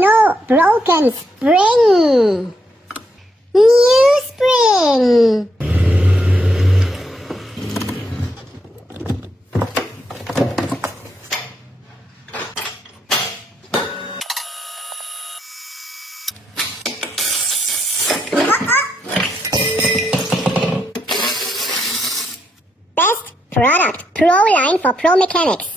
no, broken spring. New spring. Best product, Pro line for Pro Mechanics.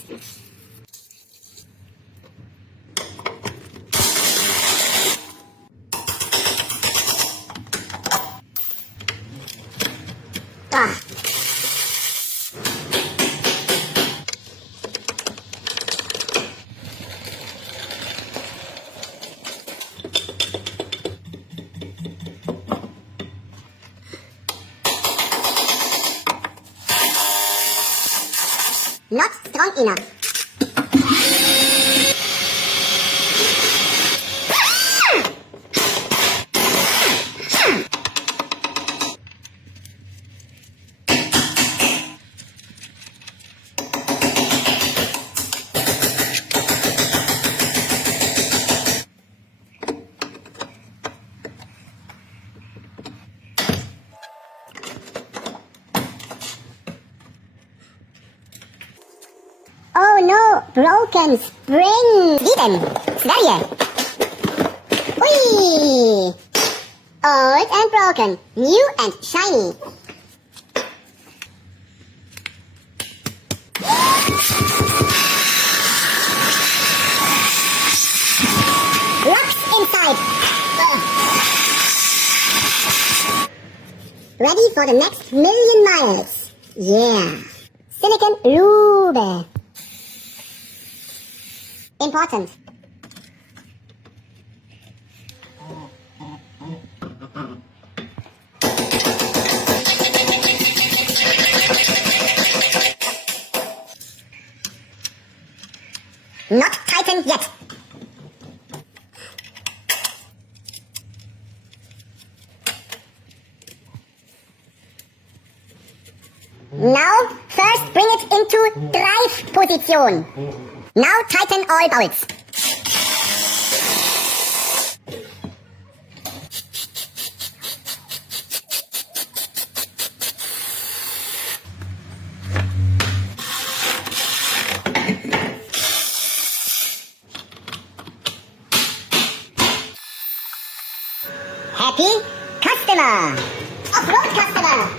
Ah. Not strong enough. Oh no, broken spring. Sweden, Sverige. Ui. Old and broken, new and shiny. Rocks inside. Ready for the next million miles. Yeah. Silicon Rube. Important. Not tightened yet. Now, first bring it into drive position. Now tighten all bolts. Happy customer! Off-road customer!